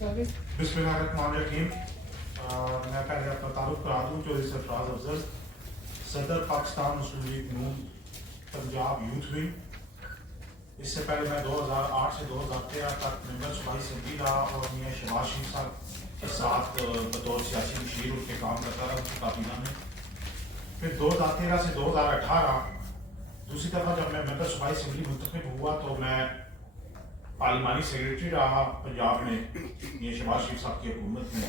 बिस्मिल्लाहिर्रहमानिर्रहीम। मैं पहले अपना तारुफ करा दूँ। चौधरी सरफराज अफजल, सदर पाकिस्तान मुस्लिम लीग नून पंजाब यूथ विंग। इससे पहले मैं 2008 से 2013 तक मेंबर सूबाई असेंबली रहा और मियां शहबाज शरीफ साहब के साथ बतौर सियासी मशीर उनके काम करता रहा उनकी काबीना में। फिर 2013 से 2018 दूसरी दफ़ा जब मैं मेंबर सूबाई असेंबली मुंतखब हुआ तो मैं पार्लिमानी सेक्रेटरी रहा पंजाब में मियां शहबाज शरीफ साहब की हुकूमत में।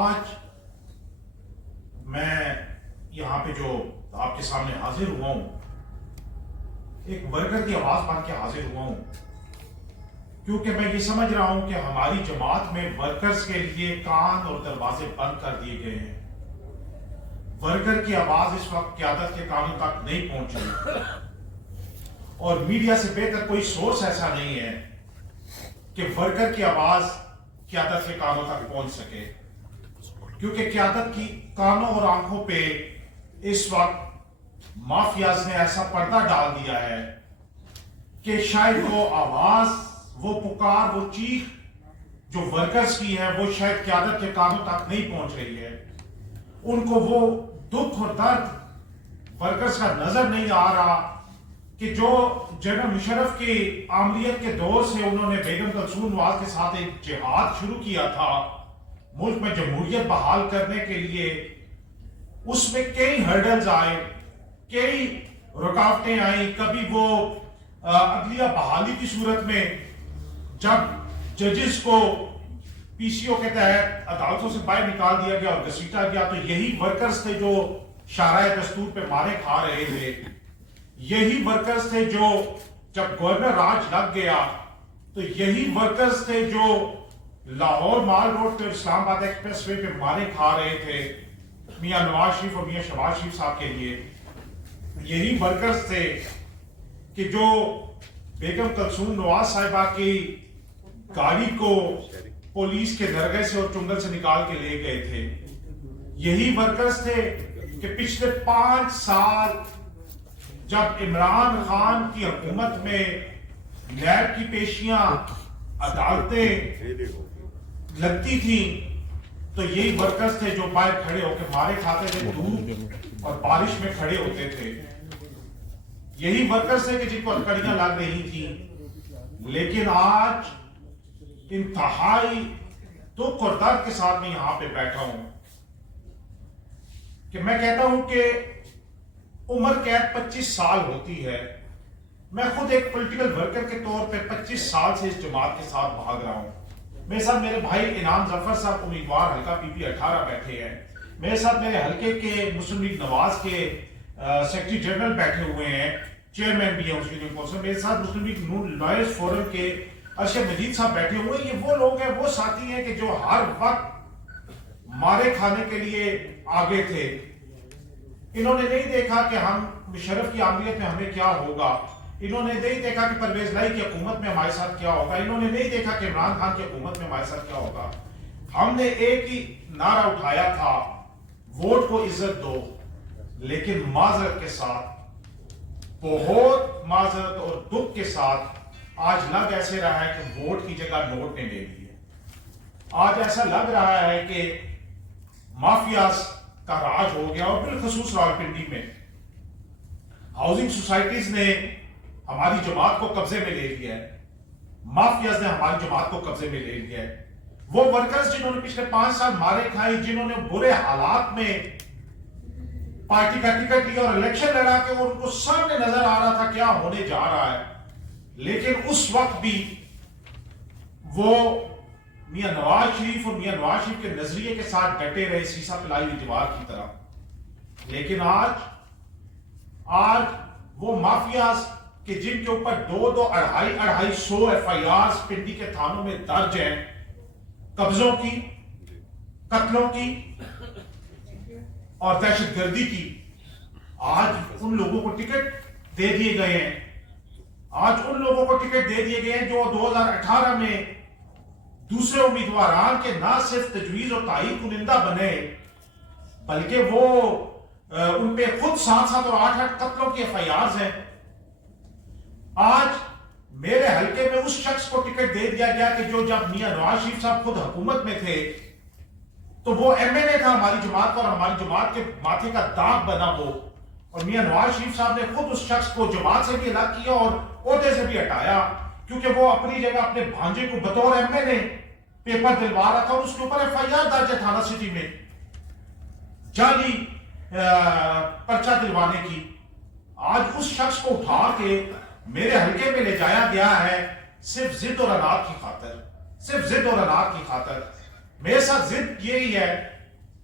आज मैं यहाँ पे जो आपके सामने हाजिर हुआ हूँ, एक वर्कर की आवाज बन के हाजिर हुआ हूँ, क्योंकि मैं ये समझ रहा हूँ कि हमारी जमात में वर्कर्स के लिए कान और दरवाजे बंद कर दिए गए हैं। वर्कर की आवाज इस वक्त क़यादत के कानों तक नहीं पहुंच रही और मीडिया से बेहतर कोई सोर्स ऐसा नहीं है कि वर्कर की आवाज क़यादत के कानों तक पहुंच सके, क्योंकि क़यादत की कानों और आंखों पे इस वक्त माफियाज ने ऐसा पर्दा डाल दिया है कि शायद वो आवाज, वो पुकार, वो चीख जो वर्कर्स की है वो शायद क़यादत के कानों तक नहीं पहुंच रही है। उनको वो दुख और दर्द वर्कर्स का नजर नहीं आ रहा कि जो जनरल मुशर्रफ की आमरीत के दौर से उन्होंने बेगम कलसूम नवाज के साथ एक जिहाद शुरू किया था मुल्क में जमहूरियत बहाल करने के लिए, उसमें कई हर्डल्स आए, कई रुकावटें आई। कभी वो अदलिया बहाली की सूरत में जब जजेस को पीसीओ के तहत अदालतों से बाहर निकाल दिया गया और घसीटा गया, तो यही वर्कर्स थे जो शाराए दस्तूर पे मारे खा रहे थे। यही वर्कर्स थे जो जब गवर्नर राज लग गया तो यही वर्कर्स थे जो लाहौर माल रोड पे इस्लामाबाद एक्सप्रेस वे पे मारे खा रहे थे मियां नवाज शरीफ और मियां शहबाज शरीफ साहब के लिए। यही वर्कर्स थे कि जो बेगम कलसूम नवाज साहिबा की गाड़ी को पुलिस के दरगाह से और चुंगल से निकाल के ले गए थे। यही वर्कर्स थे कि पिछले 5 साल जब इमरान खान की हुकूमत में नैब की पेशियां अदालतें लगती थी तो यही वर्कर्स थे जो बाहर खड़े होकर मारे खाते थे, धूप और बारिश में खड़े होते थे। यही वर्कर्स थे कि जिनको हथकड़ियां लग रही थी। लेकिन आज इंतहाई दुख और दर्द के साथ मैं यहां पे बैठा हूं कि मैं कहता हूं कि उम्र कैद 25 साल होती है। मैं खुद एक पॉलिटिकल वर्कर के तौर पे 25 साल से इस जमात के साथ भाग रहा हूं। मेरे साथ मेरे भाई इनाम जफर साहब उम्मीदवार हल्का पीपी 18 बैठे हैं। मेरे साथ मेरे हल्के के मुस्लिम लीग नवाज के सेक्रेटरी जनरल बैठे हुए हैं, चेयरमैन भी है मुस्लिम लीग काउंसिल। मेरे साथ मुस्लिम लीग नून लॉयर्स फोरम के अरशद मजीद साहब बैठे हुए हैं। ये वो लोग हैं, वो साथी हैं कि जो हर वक्त मारे खाने के लिए आगे थे। इन्होंने नहीं देखा कि हम मुशर्रफ की आमरीत में हमें क्या होगा, इन्होंने नहीं देखा कि परवेज लाई की हुकूमत में हमारे साथ क्या होगा, इन्होंने नहीं देखा कि इमरान खान की हुकूमत में हमारे साथ क्या होगा। हमने एक ही नारा उठाया था, वोट को इज्जत दो, लेकिन माजरत के साथ, बहुत माजरत और दुख के साथ आज लग ऐसे रहा है कि वोट की जगह नोट ने ले ली है। आज ऐसा लग रहा है कि माफियाज का राज हो गया और बिलखसूस रावलपिंडी में हाउसिंग सोसाइटीज ने हमारी जमात को कब्जे में ले लिया है। माफियाज ने हमारी जमात को कब्जे में ले लिया है। वो वर्कर्स जिन्होंने पिछले 5 साल मारे खाए, जिन्होंने बुरे हालात में पार्टी का टिकट लिया और इलेक्शन लड़ा के उनको सामने नजर आ रहा था क्या होने जा रहा है, लेकिन उस वक्त भी वो मियां नवाज शरीफ और मियां नवाज शरीफ के नजरिए के साथ डटे रहे, शीशा पिलाई हुई दीवार की तरह। लेकिन आज वो माफियाज के जिनके ऊपर 2-2, 250 FIRs पिंडी के थानों में दर्ज हैं, कब्जों की, कत्लों की और दहशतगर्दी की, आज उन लोगों को टिकट दे दिए गए हैं। आज उन लोगों को टिकट दे दिए गए हैं जो 2018 में दूसरे उम्मीदवार के ना सिर्फ तजवीज और तायीद कुनिंदा बने, बल्कि वो उन पे खुद 7-7 और 8-8 कत्लों की FIRs हैं। आज میرے حلقے میں اس شخص کو ٹکٹ دے دیا گیا کہ جو جب میاں نواز شریف صاحب خود حکومت میں تھے تو وہ ایم این اے تھا ہماری جماعت کا، اور ہماری جماعت کے ماتھے کا داغ بنا وہ، اور میاں نواز شریف صاحب نے خود اس شخص کو جماعت سے بھی الگ کیا اور عہدے سے بھی ہٹایا، کیونکہ وہ اپنی جگہ اپنے بھانجے کو بطور ایم این اے پیپر دلوا رہا تھا، اور اس کے اوپر ایف آئی آر درج ہے تھانہ سٹی میں جعلی پرچہ دلوانے کی۔ آج اس شخص کو اٹھا کے میرے حلقے میں لے جایا گیا ہے صرف ضد اور اناج کی خاطر، صرف ضد اور اناج کی خاطر۔ میرے ساتھ ضد یہی ہے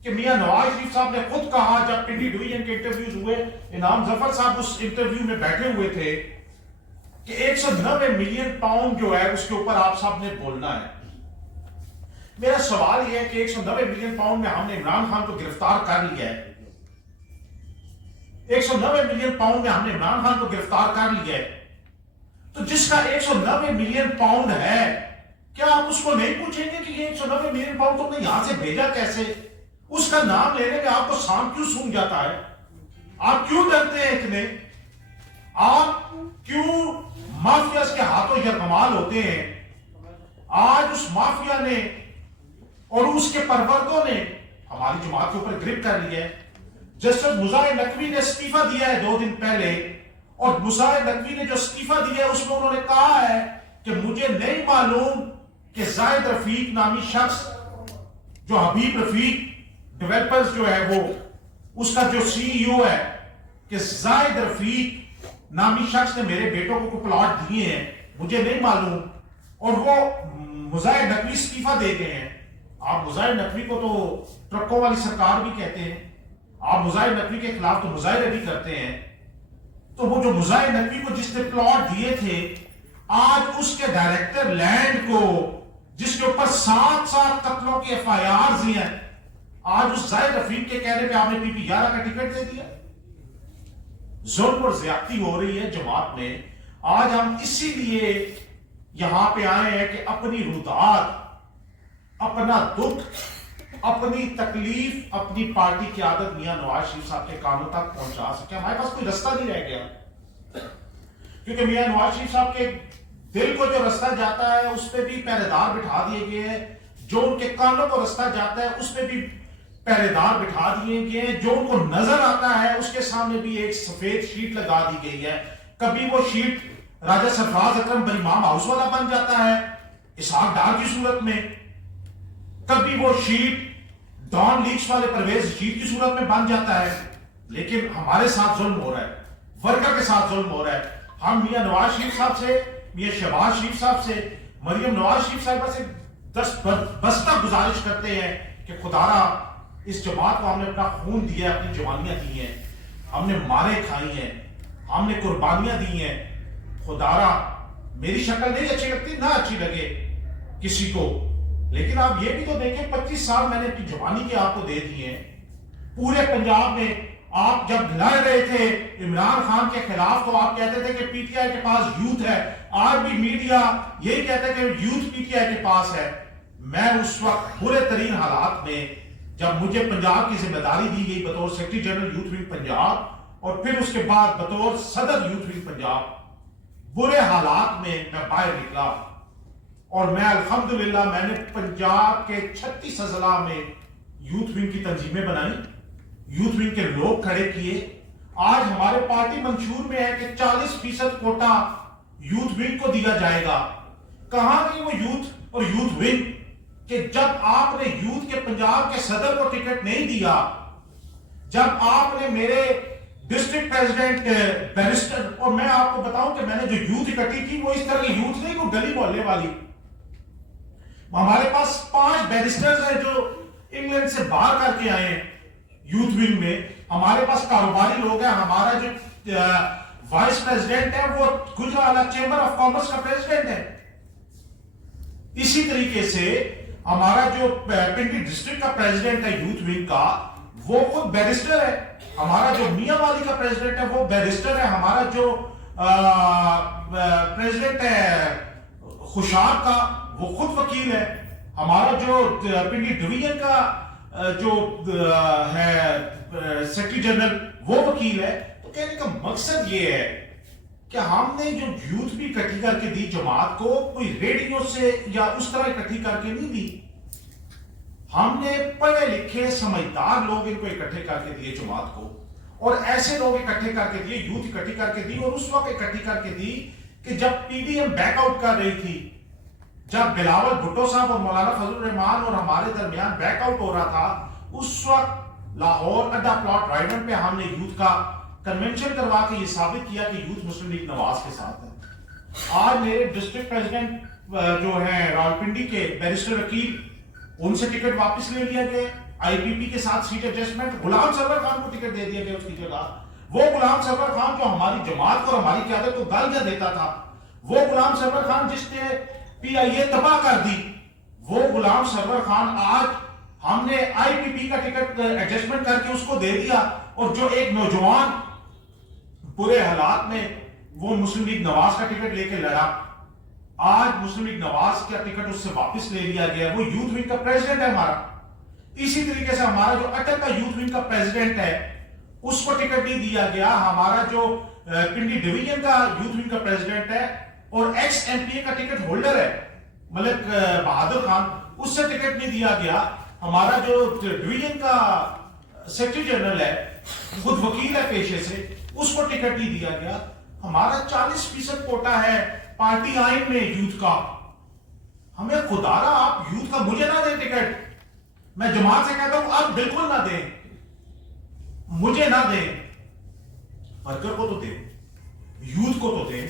کہ میاں نواز شریف صاحب نے خود کہا جب پنڈی ڈویژن کے انٹرویوز ہوئے، انعام ظفر صاحب اس انٹرویو میں بیٹھے ہوئے تھے کہ 190 ملین پاؤنڈ جو ہے اس کے اوپر آپ صاحب نے بولنا ہے۔ میرا سوال یہ ہے کہ 190 ملین پاؤنڈ میں ہم نے عمران خان کو گرفتار کر لیا ہے، 190 ملین پاؤنڈ میں ہم نے عمران خان کو گرفتار کر لیا ہے، تو جس کا 190 ملین پاؤنڈ ہے کیا آپ اس کو نہیں پوچھیں گے کہ یہ 190 ملین پاؤنڈ تم نے یہاں سے بھیجا کیسے؟ اس کا نام لینے میں آپ کو سام کیوں سونگ جاتا ہے؟ آپ کیوں ڈرتے ہیں اتنے؟ آپ کیوں مافیاز کے ہاتھوں یرغمال ہوتے ہیں؟ آج اس مافیا نے اور اس کے پروردوں نے ہماری جماعت کے اوپر گرپ کر لیا ہے۔ جسٹس مظاہر نقوی نے استعفیٰ دیا ہے 2 دن پہلے، اور مظاہر نقوی نے جو استعفیٰ دیا ہے اس میں انہوں نے کہا ہے کہ مجھے نہیں معلوم کہ زاہد رفیق نامی شخص جو حبیب رفیق ڈیولپرز جو ہے وہ اس کا جو سی ای او ہے، کہ زاہد رفیق نامی شخص نے میرے بیٹوں کو پلاٹ دیے ہیں، مجھے نہیں معلوم، اور وہ مظاہر نقوی استعفیٰ دے گئے ہیں۔ آپ مظاہر نقوی کو تو ٹرکوں والی سرکار بھی کہتے ہیں، آپ مظاہر نقوی کے خلاف تو مظاہرے بھی کرتے ہیں، تو وہ جو مظاہر نقوی کو جس نے پلاٹ دیے تھے، آج اس کے ڈائریکٹر لینڈ کو جس کے اوپر 7 قتلوں کی ایف آئی آرز ہیں، آج اس زاہد رفیق کے کہنے پہ آپ نے پی پی 11 کا ٹکٹ دے دیا۔ ظلم اور زیادتی ہو رہی ہے جماعت میں۔ آج ہم اسی لیے یہاں پہ آئے ہیں کہ اپنی رودات، اپنا دکھ، اپنی تکلیف اپنی پارٹی کی عادت میاں نواز شریف صاحب کے کانوں تک پہنچا سکے۔ ہمارے پاس کوئی رستہ نہیں رہ گیا، کیونکہ میاں نواز شریف صاحب کے دل کو جو رستہ جاتا ہے اس پہ بھی پہرے دار بٹھا دیے گئے ہیں، جو ان کے کانوں کو رستہ جاتا ہے اس پہ بھی پہرے دار بٹھا دیے گئے ہیں، جو ان کو نظر آتا ہے اس کے سامنے بھی ایک سفید شیٹ لگا دی گئی ہے۔ کبھی وہ شیٹ راجہ سرفراز اکرم بریمام ہاؤس والا بن جاتا ہے اسحاق ڈار کی صورت میں، کبھی وہ شیٹ ڈان لیکس والے پرویز رشید کی صورت میں بن جاتا ہے، لیکن ہمارے ساتھ ظلم ہو رہا ہے، ورکر کے ساتھ ظلم ہو رہا ہے۔ ہم میاں نواز شریف صاحب سے، میاں شہباز شریف صاحب سے، مریم نواز شریف صاحبہ سے بستہ گزارش کرتے ہیں کہ خدارا اس جماعت کو ہم نے اپنا خون دیا ہے، اپنی جوانیاں دی ہیں، ہم نے مارے کھائی ہیں، ہم نے قربانیاں دی ہیں، خدارا میری شکل نہیں اچھی لگتی، نہ اچھی لگے کسی کو، لیکن آپ یہ بھی تو دیکھیں 25 سال میں نے اپنی جوانی کے آپ کو دے دی ہیں۔ پورے پنجاب میں آپ جب لڑ رہے تھے عمران خان کے خلاف تو آپ کہتے تھے کہ پی ٹی آئی کے پاس یوتھ ہے، آج بھی میڈیا یہی کہتا ہے کہ یوتھ پی ٹی آئی کے پاس ہے۔ میں اس وقت برے ترین حالات میں جب مجھے پنجاب کی ذمہ داری دی گئی بطور secretary general youth wing Punjab, اور پھر اس کے بعد بطور صدر یوتھ ونگ پنجاب، برے حالات میں باہر نکلا، اور میں الحمدللہ میں نے پنجاب کے 36 اضلاع میں یوتھ ونگ کی تنظیمیں بنائی، یوتھ ونگ کے لوگ کھڑے کیے۔ آج ہمارے پارٹی منشور میں ہے کہ 40% کوٹا یوتھ ونگ کو دیا جائے گا۔ کہاں گئی وہ یوتھ اور یوتھ ونگ کہ جب آپ نے یوتھ کے پنجاب کے صدر کو ٹکٹ نہیں دیا، جب آپ نے میرے ڈسٹرکٹ پریزیڈنٹ بیرسٹر، اور میں آپ کو بتاؤں کہ میں نے جو یوتھ اکٹھی کی وہ اس طرح کی یوتھ نہیں، وہ گلی محلے والی۔ ہمارے پاس 5 بیرسٹرز ہیں جو انگلینڈ سے باہر کر کے آئے ہیں یوتھ ونگ میں۔ ہمارے پاس کاروباری لوگ ہیں، ہمارا جو وائس پریزیڈنٹ ہے وہ گجرالہ چیمبر آف کامرس کا پریزیڈنٹ ہے۔ اسی طریقے سے ہمارا جو پنڈی ڈسٹرکٹ کا پریزیڈنٹ ہے یوتھ ونگ کا، وہ خود بیرسٹر ہے۔ ہمارا جو میاں والی کا پریزیڈنٹ ہے وہ بیرسٹر ہے۔ ہمارا جو پریزیڈنٹ ہے خوشاب کا وہ خود وکیل ہے۔ ہمارا جو پنڈی ڈویژن کا جو ہے سیکرٹری جنرل وہ وکیل ہے۔ تو کہنے کا مقصد یہ ہے کہ ہم نے جو یوتھ بھی اکٹھی کر کے دی جماعت کو، کوئی ریڈیو سے یا اس طرح اکٹھی کر کے نہیں دی، ہم نے پڑھے لکھے سمجھدار لوگ ان کو اکٹھے کر کے دیے جماعت کو، اور ایسے لوگ اکٹھے کر کے دیے، یوتھ اکٹھی کر کے دی، اور اس وقت اکٹھی کر کے دی کہ جب P D am back out کر رہی تھی، جب بلاول بھٹو صاحب اور مولانا فضل الرحمان اور ہمارے درمیان بیک آؤٹ ہو رہا تھا، اس وقت لاہور اڈا پلاٹ رائیڈن پہ ہم نے یوتھ کا کنونشن کروا کے یہ ثابت کیا کہ یوتھ مسلم لیگ نواز کے ساتھ ہے۔ آج میرے ڈسٹرکٹ پریزیڈنٹ جو ہیں راولپنڈی کے بیرسٹر وکیل، ان سے ٹکٹ واپس لے لیا گیا، آئی پی پی کے ساتھ سیٹ ایڈجسٹمنٹ، غلام سرور خان کو ٹکٹ دے دیا گیا اس کی جگہ۔ وہ غلام سرور خان جو ہماری جماعت کو اور ہماری قیادت کو گالیاں دیتا تھا، وہ غلام سرور خان جس نے پی آئی اے تباہ کر دی، وہ غلام سرور خان آج ہم نے آئی پی پی کا ٹکٹ ایڈجسٹمنٹ کر کے اس کو دے دیا، اور جو ایک نوجوان برے حالات میں وہ مسلم لیگ نواز کا ٹکٹ لے کے لڑا، آج مسلم لیگ نواز کا ٹکٹ اس سے واپس لے لیا گیا، وہ یوتھ ونگ کا پریزیڈنٹ ہے ہمارا۔ اسی طریقے سے ہمارا جو اٹک کا یوتھ ونگ کا پریزیڈنٹ ہے اس کو ٹکٹ نہیں دیا گیا، ہمارا جو پنڈی ڈویژن کا یوتھ ونگ کا پریزیڈنٹ ہے اور ایکس ایم پی اے کا ٹکٹ ہولڈر ہے ملک بہادر خان، اس سے ٹکٹ نہیں دیا گیا۔ ہمارا جو ڈویژن کا سیکرٹری جنرل ہے، خود وکیل ہے پیشے سے، اس کو ٹکٹ نہیں دیا گیا۔ ہمارا 40% کوٹا ہے پارٹی آئین میں یوتھ کا، ہمیں خدا را آپ یوتھ کا مجھے نہ دیں ٹکٹ، میں جماعت سے کہتا ہوں آپ بالکل نہ دیں، مجھے نہ دیں، ورکر کو تو دیں، یوتھ کو تو دیں۔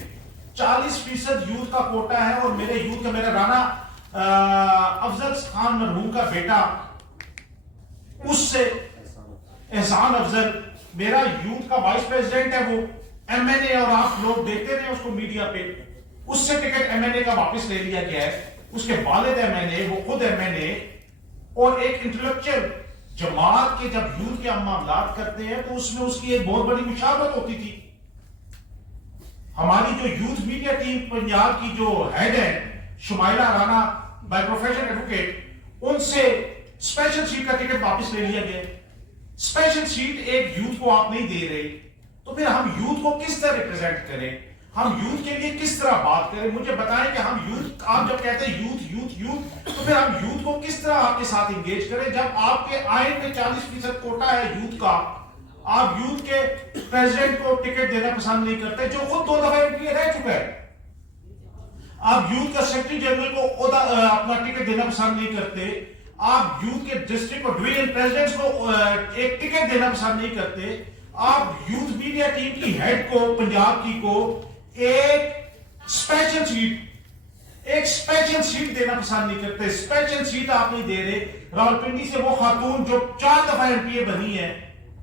40% یوتھ کا کوٹا ہے، اور میرے یوتھ کا، میرا رانا افضل خان مرحوم کا بیٹا، اس سے احسان افضل میرا یوتھ کا وائس پریزیڈنٹ ہے، وہ ایم این اے، اور آپ لوگ دیکھتے رہے اس کو میڈیا پہ، اس سے ٹکٹ ایم این اے کا واپس لے لیا گیا ہے۔ اس کے والد ایم این اے، وہ خود ایم این اے، اور ایک انٹلیکچوئل جماعت کے جب یوتھ کے ہم معاملات کرتے ہیں تو اس میں اس کی ایک بہت بڑی مشاورت ہوتی تھی۔ ہماری جو یوتھ میڈیا ٹیم پنجاب کی جو ہیڈ ہے Shumaila Rana, by profession advocate, ان سے اسپیشل سیٹ کا ٹکٹ واپس لے لیا گیا۔ اسپیشل سیٹ ایک یوتھ کو آپ نہیں دے رہے، تو پھر ہم یوتھ کو کس طرح ریپرزینٹ کریں، ہم یوتھ کے لیے کس طرح بات کریں؟ مجھے بتائیں کہ ہم یوتھ، آپ جب کہتے ہیں یوتھ یوتھ یوتھ، تو پھر ہم یوتھ کو کس طرح آپ کے ساتھ انگیج کریں جب آپ کے آئین میں 40% کوٹا ہے یوتھ کا، آپ یوتھ کے پریزیڈنٹ کو ٹکٹ دینا پسند نہیں کرتے جو خود 2 دفعہ ایم پی اے رہ چکا ہے، آپ یوتھ کا سیکرٹری جنرل کو اپنا ٹکٹ دینا پسند نہیں کرتے، آپ یوتھ کے ڈسٹرکٹ اور ڈویژن پریزیڈنٹس کو ایک ٹکٹ دینا پسند نہیں کرتے، آپ یوتھ میڈیا ٹیم کی ہیڈ کو، پنجاب کی کو ایک اسپیشل سیٹ دینا پسند نہیں کرتے۔ اسپیشل سیٹ آپ نہیں دے رہے۔ راولپنڈی سے وہ خاتون جو 4 دفعہ ایم پی اے بنی ہے،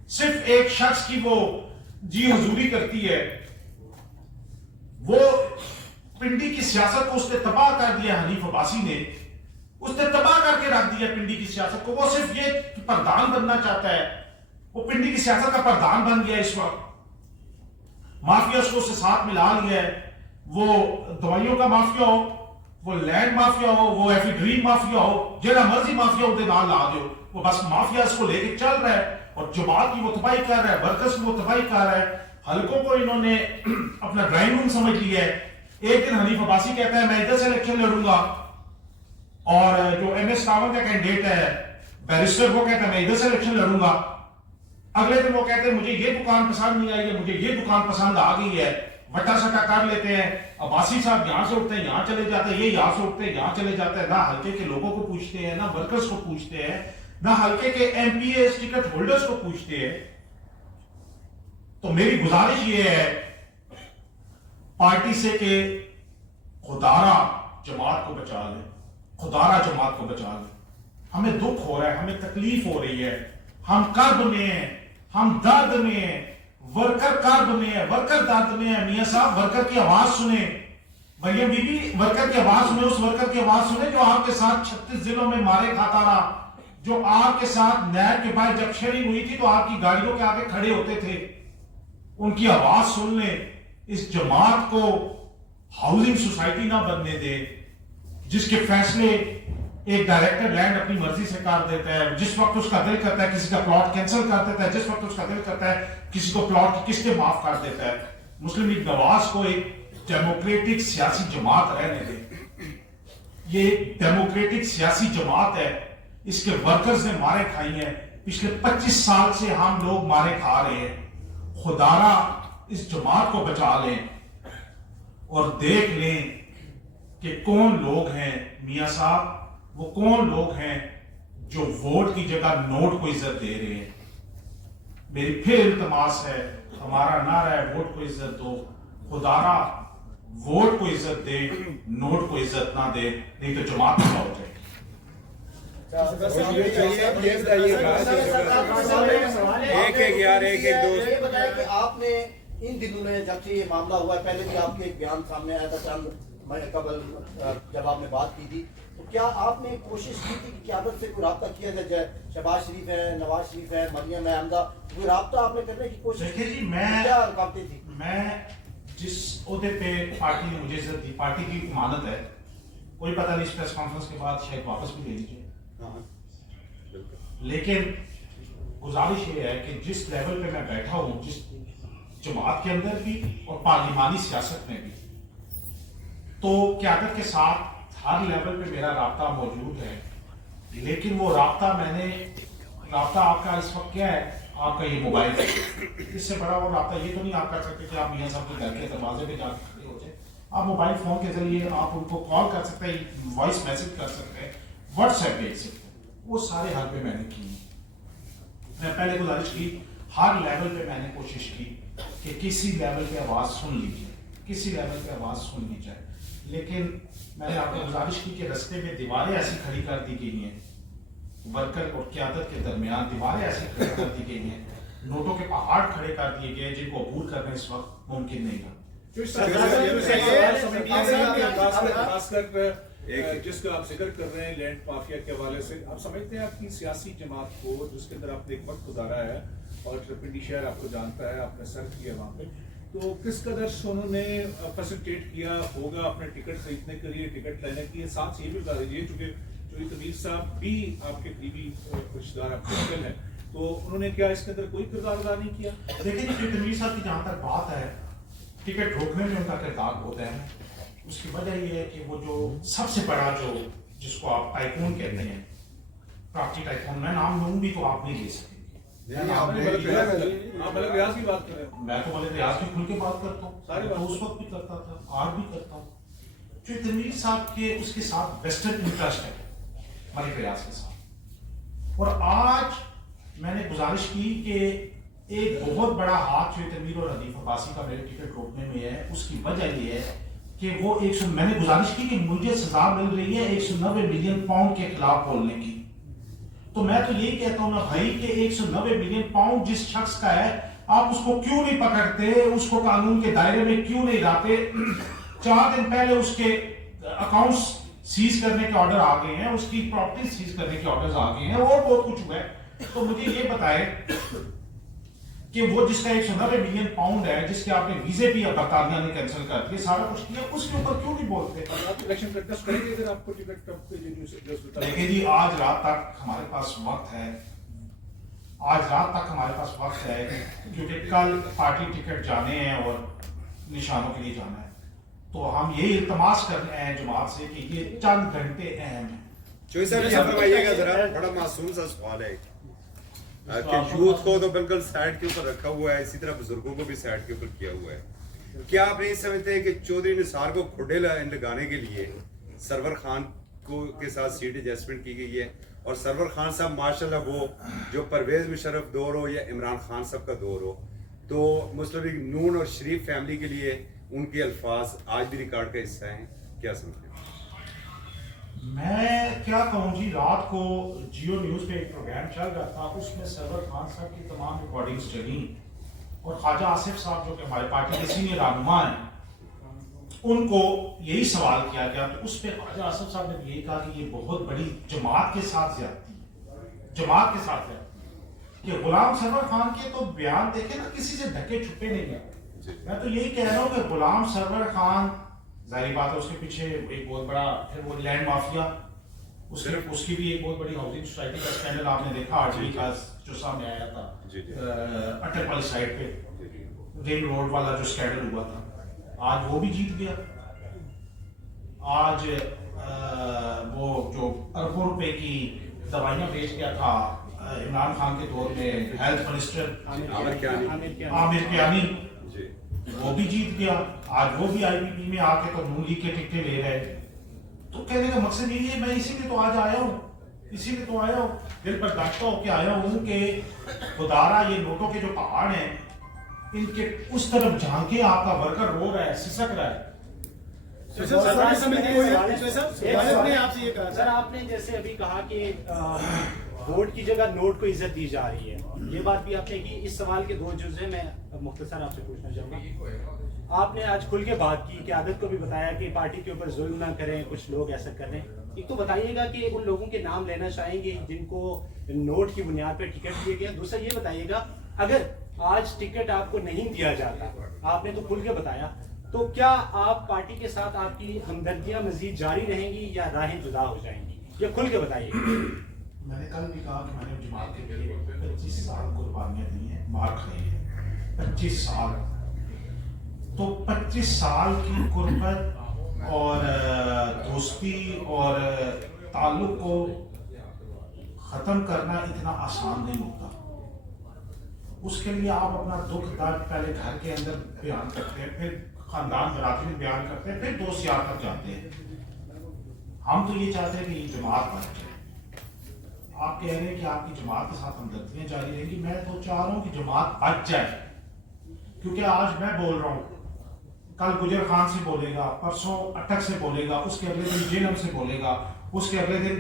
صرف ایک شخص کی وہ جی حضوری کرتی ہے، وہ پنڈی کی سیاست کو اس نے تباہ کر دیا، حنیف عباسی نے اس نے تباہ کر کے رکھ دیا پنڈی کی سیاست کو۔ وہ صرف یہ پردھان بننا چاہتا ہے، وہ پنڈی کی سیاست کا پردھان بن گیا اس وقت، مافیاز کو اس سے ساتھ ملا لیا ہے، وہ دوائیوں کا مافیا ہو، وہ لینڈ مافیا ہو، وہ ایفی ڈریم مافیا ہو، جہاں مرضی مافیا ہو دے نال لا دو، وہ بس مافیاز کو لے کے چل رہا ہے اور جماعت کی وہ تباہی کر رہا ہے، ورکرز کی وہ تباہی کر رہا ہے، حلقوں کو انہوں نے اپنا ڈرائنگ روم سمجھ لیا ہے۔ ایک دن حنیف عباسی کہتا ہے میں ادھر سے الیکشن لڑوں گا، اور جو ایم ایس راون کا کینڈیڈیٹ ہے بیرسٹر، وہ کہتا ہے میں ادھر سے الیکشن لڑوں گا، اگلے دن وہ کہتے ہیں مجھے یہ دکان پسند نہیں آئی ہے، مجھے یہ دکان پسند آ گئی ہے، وٹا سٹا کر لیتے ہیں۔ عباسی صاحب یہاں سے اٹھتے ہیں یہاں چلے جاتے ہیں، یہ یہاں سے اٹھتے ہیں یہاں چلے جاتے ہیں، نہ حلقے کے لوگوں کو پوچھتے ہیں، نہ ورکرز کو پوچھتے ہیں، نہ حلقے کے M P A ticket holders کو پوچھتے ہیں۔ تو میری گزارش یہ ہے پارٹی سے کہ خدارا جماعت کو بچا لیں، خدارا جماعت کو بچا لیں۔ ہمیں دکھ ہو رہا ہے، ہمیں تکلیف ہو رہی ہے، ہم کرب میں ہیں، ہم درد میں ہیں، ورکر کرب میں ہے، ورکر درد میں ہے۔ میاں صاحب ورکر کی آواز سنیں، مریم بی بی ورکر کی آواز سنیں، اس ورکر کی آواز سنیں جو آپ کے ساتھ 36 ضلعوں میں مارے کھاتا رہا، جو آپ کے ساتھ نہر کے باہر جب شیئرنگ ہوئی تھی تو آپ کی گاڑیوں کے آگے کھڑے ہوتے تھے، ان کی آواز سن لیں۔ اس جماعت کو ہاؤسنگ سوسائٹی نہ بننے دے جس کے فیصلے ایک ڈائریکٹر لینڈ اپنی مرضی سے کر دیتا ہے، جس وقت اس کا دل کرتا ہے کسی کا پلاٹ کینسل کر دیتا ہے، جس وقت اس کا دل کرتا ہے کسی کو پلاٹ کی قسطیں معاف کر دیتا ہے۔ मुस्लिम लीग नवाज को एक डेमोक्रेटिक सियासी जमात रहने दे। ये एक डेमोक्रेटिक सियासी जमात है, इसके वर्कर्स ने मारे खाई हैं, पिछले 25 साल से हम लोग मारे खा रहे हैं। खुदारा इस जमात को बचा लें और देख लें कि कौन लोग हैं मियां साहब, वो कौन लोग हैं जो वोट की जगह नोट को इज्जत दे रहे हैं। मेरी फिर इल्तमास है, हमारा नारा है वोट को इज्जत दो। खुदारा वोट को इज्जत दे, नोट को इज्जत ना दे, नहीं तो जमात ना हो जाए। एक बताया कि आपने इन दिनों में जब से ये मामला हुआ है, पहले भी आपके एक बयान सामने आया था चंद कबल जब आपने बात की थी, तो क्या आपने कोशिश की थी कि क़यादत से कोई राब्ता किया जाए? शहबाज शरीफ है, नवाज शरीफ है, मरियम है, हमदा, कोई राब्ता आपने करने की कोशिश की? देखिए जी, मैं क्या रुकावटें थी? मैं जिस ओहदे पे पार्टी ने मुझे इज्जत दी, पार्टी की इमानत है, कोई पता नहीं इस प्रेस कॉन्फ्रेंस के बाद शायद वापस भी ले लीजिए, लेकिन गुजारिश ये है कि जिस लेवल पे मैं बैठा हूँ, जिस जमात के अंदर भी और पार्लिमानी सियासत में भी, तो क़यादत के साथ हर लेवल पे मेरा राब्ता मौजूद है। लेकिन वो राब्ता आपका इस वक्त क्या है? आपका ये मोबाइल है। इससे बड़ा वो राब्ता ये तो नहीं आप कर सकते कि आप मियां साहब के घर के दरवाजे पे जाकर खड़े हो जाए। आप मोबाइल फोन के जरिए आप उनको कॉल कर सकते हैं, वॉइस मैसेज कर सकते हैं, व्हाट्सएप भेज सकते हैं। वो सारे हर पे मैंने की। मैं पहले गुजारिश की, हर लेवल पे मैंने कोशिश की कि किसी लेवल पे आवाज सुन लीजिए, किसी लेवल पे आवाज सुन ली जाए। लेकिन मैंने आपको गुजारिश की कि रास्ते में दीवारें ऐसी खड़ी कर दी गई हैं, वर्कर और क़यादत के दरमियान दीवारें ऐसी खड़ी कर दी गई हैं, नोटों के पहाड़ खड़े कर दिए गए जिनको अबूर करना इस वक्त मुमकिन नहीं था। जिसका आप जिक्र कर रहे हैं लैंड माफिया के हवाले से, आप समझते हैं आपकी सियासी जमात को, जिसके अंदर आपने एक वक्त गुजारा है और पिंडी शहर आपको जानता है, आपने सर्व किया वहाँ पे, तो किस कदर उन्होंने फैसिलिटेट किया होगा अपने टिकट खरीदने के लिए, टिकट लेने के लिए? साथ ये भी बता दीजिए, चूंकि चौधरी तमीर साहब भी आपके करीबी रिश्तेदार आपके अंकल हैं, तो उन्होंने क्या इसके अंदर कोई किरदार अदा नहीं किया? देखिए चौधरी तमीर साहब की जहाँ तक बात है, टिकट रोकने में उनका किरदार बहुत है। उसकी वजह ये है कि वो जो सबसे बड़ा जिसको आप टाइकून कहते हैं, प्रॉपर्टी टाइकून, मैं नाम लूँ भी तो आप नहीं ले सकेंगे। आप मलिक रियाज की बात कर रहे हैं। मैं तो मलिक रियाज की खुल के बात करता हूँ, तो उस वक्त भी करता था, आज भी करता हूँ। जो तमीर साहब के उसके साथ वेस्टर्न इंटरेस्ट है मलिक रियाज के साथ, और आज मैंने गुजारिश की कि एक बहुत बड़ा हाथ जो तमीर और हदीफ अब्बासी का मेरे टिकट रोकने में है। उसकी वजह ये है कि वो मैंने गुजारिश की कि मुझे सजा मिल रही है 190 मिलियन पाउंड के खिलाफ बोलने की। तो मैं तो यही कहता हूं ना भाई कि 190 मिलियन पाउंड जिस शख्स का है, आप उसको क्यों नहीं पकड़ते, उसको कानून के दायरे में क्यों नहीं लाते? 4 दिन पहले उसके अकाउंट्स सीज करने के ऑर्डर आ गए हैं, उसकी प्रॉपर्टी सीज करने के ऑर्डर्स आ गए हैं, और बहुत कुछ हुआ है। तो मुझे ये बताए कि वो जिसका 190 मिलियन पाउंड है, जिसके आपने वीजे भी बरतानिया ने कैंसिल कर दिए, सारा कुछ किया, उसके ऊपर क्यों नहीं बोलते? आप इलेक्शन कंटेस्ट करेंगे अगर आपको टिकट देखिए जी, आज रात तक हमारे पास वक्त है, आज रात तक हमारे पास वक्त है, क्योंकि कल पार्टी टिकट जाने हैं और निशानों के लिए जाना है। तो हम ये इल्तमास कर रहे हैं जमात से कि ये चंद घंटे अहम है। चौधरी साहब ये फरमाइएगा जरा, बड़ा मासूम सा सवाल है कि यूथ को तो बिल्कुल साइड के ऊपर रखा हुआ है, इसी तरह बुजुर्गों को भी साइड के ऊपर किया हुआ है। क्या आप नहीं समझते कि चौधरी निसार को खुडे लगाने के लिए सरवर खान को के साथ सीट एडजस्टमेंट की गई है, और सरवर खान साहब माशाल्लाह वो जो परवेज मुशर्रफ दौर हो या इमरान खान साहब का दौर हो, तो मुस्लिम लीग नून और शरीफ फैमिली के लिए उनके अल्फाज आज भी रिकॉर्ड का हिस्सा हैं? क्या समझते हैं? मैं क्या कहूँ जी, रात को जियो न्यूज पे एक प्रोग्राम चल रहा था, उसमें सरवर खान साहब की तमाम रिकॉर्डिंग्स चली, और ख्वाजा आसिफ साहब जो कि हमारे पार्टी के सीनियर रहनुमा हैं, उनको यही सवाल किया गया। तो उस पर ख्वाजा आसिफ साहब ने यही कहा कि ये बहुत बड़ी जमात के साथ ज्यादती है, जमात के साथ ज्यादती कि गुलाम सरवर खान के तो बयान देखे ना, किसी से ढके छुपे नहीं है। मैं तो यही कह रहा हूँ कि गुलाम सरवर खान, जाहिर बात है उसके पीछे एक बहुत बड़ा, फिर वो लैंड माफिया, उसकी भी एक बहुत बड़ी हाउसिंग सोसाइटी का स्कैंडल आपने देखा, आरटीवी का जो सामने आया था अटल वाली साइड पे, रिंग रोड वाला जो स्कैंडल हुआ था, आज वो भी जीत गया। आज वो जो अरबों रुपए की दवाइयां बेच गया था इमरान खान के दौर में हेल्थ मिनिस्टर आमिर कियानी, वो भी जीत गया। आज वो भी आईपीपी में आके तो नून लीग के टिकटें ले रहे। तो कहने का मकसद यही है, मैं इसीलिए तो आज आया हूँ, इसीलिए तो आया हूँ, दिल पर दागता होके आया हूँ कि खुदारा ये नोटों के जो पहाड़ हैं इनके उस तरफ झांके आपका वर्कर रो रहा है, सिसक रहा है। सर आपने जैसे अभी कहा कि वोट की जगह नोट को इज्जत दी जा रही है, ये बात भी आपने की। इस सवाल के 2 जुज़ हैं, मैं मुख्तसर आपसे पूछना चाहूँगा। आपने आज खुल के बात की, क़यादत को भी बताया कि पार्टी के ऊपर जुल्म ना करें, कुछ लोग ऐसा कर रहे हैं। एक तो बताइएगा कि उन लोगों के नाम लेना चाहेंगे जिनको नोट की बुनियाद पर टिकट दिए गए। दूसरा ये बताइएगा, अगर आज टिकट आपको नहीं दिया जाता, आपने तो खुल के बताया, तो क्या आप पार्टी के साथ आपकी हमदर्दियां मजीद जारी रहेंगी या राहें जुदा हो जाएंगी? ये खुल के बताइए। मैंने कल भी कहा कि मैंने जमात के लिए 25 साल कुर्बानियां दी हैं, मार खाई है 25 साल। तो 25 साल की कुर्बत और दोस्ती और ताल्लुक को खत्म करना इतना आसान नहीं होता। उसके लिए आप अपना दुख दर्द पहले घर के अंदर बयान करते हैं, फिर खानदान बराती में बयान करते हैं, फिर दोस्त यार तक जाते हैं। हम तो ये चाहते हैं कि ये जमात बन जाए। आप कह रहे हैं कि आपकी जमात के साथ हमदर्दियां जारी रहेंगी, मैं तो चाह रहा हूँ कि जमात बच जाए। क्योंकि आज मैं बोल रहा हूँ, कल गुजर खान से बोलेगा, परसों अटक से बोलेगा, उसके अगले दिन जेलम से बोलेगा, उसके अगले दिन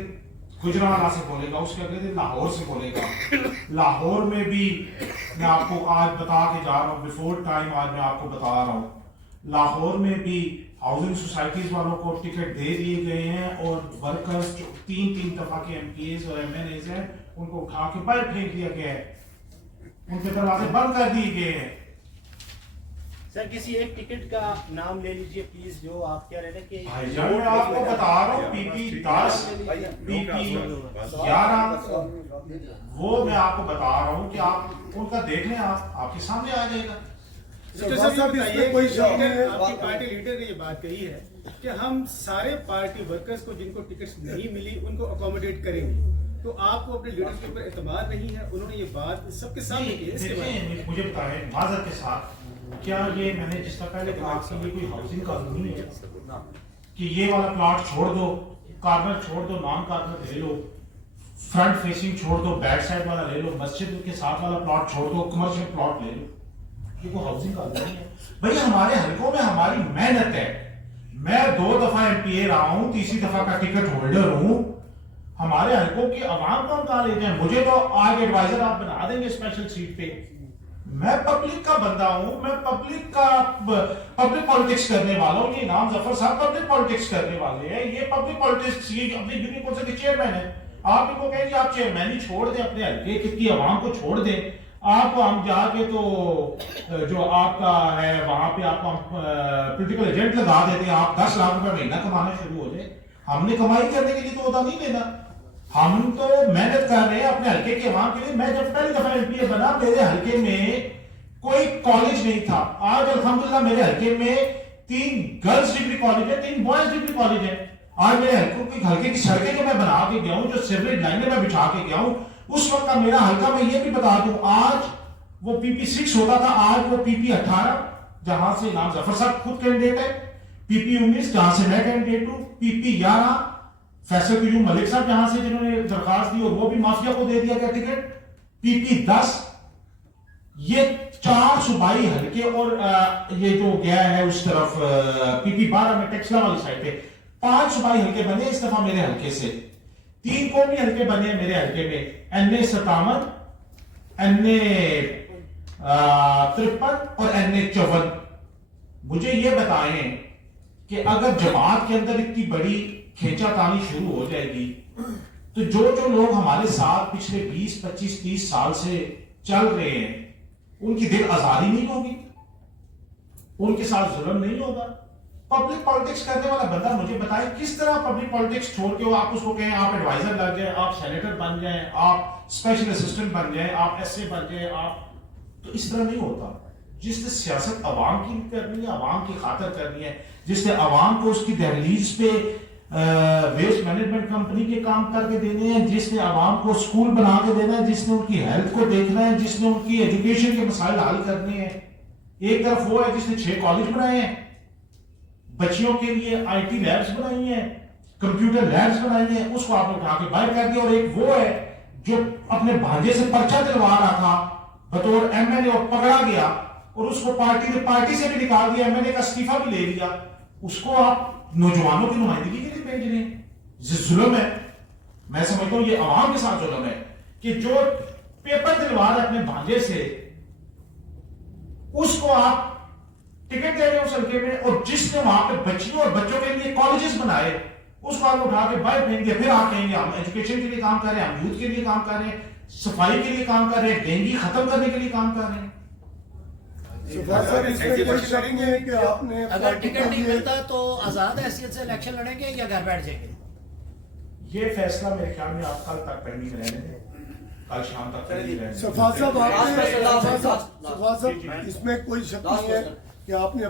गुजरावाला से बोलेगा, उसके अगले दिन लाहौर से बोलेगा। लाहौर में भी मैं आपको आज बता के जा रहा हूँ, बिफोर टाइम आज मैं आपको बता रहा हूँ, लाहौर में भी हाउसिंग सोसाइटीज वालों को टिकट दे दिए गए हैं और वर्कर्स जो 3 दफा के एमपीएस और एमएनएस हैं उनको उठा के बाहर फेंक दिया गया है, उनके दरवाजे बंद कर दिए गए हैं। सर किसी एक टिकट का नाम ले लीजिए प्लीज, जो आप कह रहे थे कि भाईजान मैं आपको बता रहा हूँ, पीपी 10 पीपी 11 वो मैं आपको बता रहा हूँ कि आप उनका देख लें, आपके सामने आ जाएगा। आपकी पार्टी लीडर ने ये बात कही है कि हम सारे पार्टी वर्कर्स को जिनको टिकट्स नहीं मिली उनको अकोमोडेट करेंगे, तो आपको अपने लीडर के ऊपर एतमाद नहीं है? उन्होंने ये बात सबके सामने की है। मुझे बताएं माजर के साथ, क्या ये मैंने जिस तरह पहले कहा कि ये कोई हाउसिंग कानून है कि ये वाला प्लॉट छोड़ दो, कार्नर छोड़ दो, नॉन कार्नर ले लो, फ्रंट फेसिंग छोड़ दो, बैक साइड वाला ले लो, मस्जिद के साथ वाला प्लॉट छोड़ दो, कमर्शियल प्लॉट ले लो, ये कोई हाउसिंग कानून है? भाई हमारे हलकों में हमारी मेहनत है, मैं 2 दफा एमपीए रहा हूँ, 3री दफा का टिकट होल्डर हूँ। हमारे हलकों की आवाम कौन कहा ले जाए? मुझे तो आज एडवाइजर आप बना देंगे स्पेशल सीट पे। मैं पब्लिक का बंदा हूं, मैं पब्लिक पॉलिटिक्स करने वाला हूं। ये इनाम जफर साहब पब्लिक पॉलिटिक्स करने वाले हैं, ये पब्लिक पॉलिटिक्स ये अपनी यूनियन कौंसिल के चेयरमैन है। आप इनको कहें कि आप चेयरमैन ही छोड़ दें, अपने हल्के की आवाम को छोड़ दें, आपको हम जाके तो जो आपका है वहां पे आपको हम पॉलिटिकल एजेंट लगा देते हैं, आप 10 लाख रुपए महीना कमाना शुरू हो जाए। हमने कमाई करने के लिए तो होता नहीं लेना, हम तो मेहनत कर रहे हैं अपने हल्के के आवाम के लिए। मैं जब पहली दफा एमपीए बना, मेरे हल्के में कोई कॉलेज नहीं था। आज अल्हम्दुलिल्लाह मेरे हल्के में 3 गर्ल्स डिग्री कॉलेज है, 3 बॉयज डिग्री कॉलेज है। आज मेरे हल्के की सड़कें जो मैं बना के गया हूँ, जो सीवरेज लाइनें मैं बिछा के गया हूँ, उस वक्त का मेरा हल्का मैं ये भी बता दूं, आज वो पीपी 6 होता था, आज वो पीपी 18 जहां से इनाम जफर साहब खुद कैंडिडेट है, पीपी 19 जहां से मैं कैंडिडेट हूं, पीपी 11 फैसल क्यूम मलिक साहब जहां से जिन्होंने दरखास्त दी और वो भी माफिया को दे दिया गया टिकट, पीपी 10 ये 4 सूबाई हल्के और ये जो गया है उस तरफ पीपी 12 में टेक्सला वाली साइड पे 5 सूबाई हल्के बने इस दफा मेरे हल्के से। 3 कौमी हल्के बने हैं मेरे हल्के में, NA 57, NA 53 और NA 54। मुझे ये बताएं कि अगर जमात के अंदर इतनी बड़ी खींचातानी शुरू हो जाएगी तो जो लोग हमारे साथ पिछले 20, 25, 30 साल से चल रहे हैं उनकी दिल आजादी नहीं होगी, उनके साथ जुल्म नहीं होगा। पब्लिक पॉलिटिक्स करने वाला बंदा मुझे बताए किस तरह पब्लिक पॉलिटिक्स छोड़ के आप उसको कहें आप एडवाइजर लग जाए, आप सेनेटर बन जाए, आप स्पेशल असिस्टेंट बन जाए, आप एसए बन जाए, आप तो इस तरह नहीं होता। جس نے سیاست عوام کی کرنی ہے، عوام کی خاطر کرنی ہے، جس نے عوام کو اس کی دہلیز پہ ویسٹ مینجمنٹ کمپنی کے کام کر کے دینے ہیں، جس نے عوام کو سکول بنا کے دینا ہے، جس نے ان کی ہیلتھ کو دیکھنا ہے، جس نے ان کی ایجوکیشن کے مسائل حل کرنے ہیں. ایک طرف وہ ہے جس نے 6 کالج بنائے ہیں، بچیوں کے لیے آئی ٹی لیبس بنائی ہیں، کمپیوٹر لیبس بنائی ہیں، اس کو آپ نے اٹھا کے باہر کر دیا. اور ایک وہ ہے جو اپنے بھانجے سے پرچہ دلوا رہا تھا بطور ایم ایل اے اور پکڑا گیا اور اس کو پارٹی سے بھی نکال دیا، ایم ایل اے کا استعفیٰ بھی لے لیا. اس کو آپ نوجوانوں کی نمائندگی کے لیے بھیج رہے ہیں. یہ ظلم ہے. میں سمجھتا ہوں یہ عوام کے ساتھ ظلم ہے کہ جو پیپر دلوا رہا ہے اپنے بھانجے سے، اس کو آپ ٹکٹ دے رہے ہیں اس حلقے میں، اور جس نے وہاں پہ بچیوں اور بچوں کے لیے کالجز بنائے اس کو آپ اٹھا کے باہر پھینک دیا. پھر آپ کہیں گے ہم ایجوکیشن کے لیے کام کر رہے ہیں، ہم یوتھ کے لیے کام کر رہے ہیں، صفائی کے لیے کام کر رہے ہیں، ڈینگی ختم کرنے کے لیے کام کر رہے ہیں. سر اس میں کوئی شک نہیں ہے کہ آپ نے اگر ٹکٹ نہیں ملتا تو آزاد حیثیت سے الیکشن لڑیں گے یا گھر بیٹھ جائیں گے؟ یہ فیصلہ میرے خیال میں آپ کل تک پینڈنگ رہنے دیں، کل شام تک پینڈنگ رہنے دیں. صفا صاحب اس میں کوئی شک نہیں ہے کہ آپ نے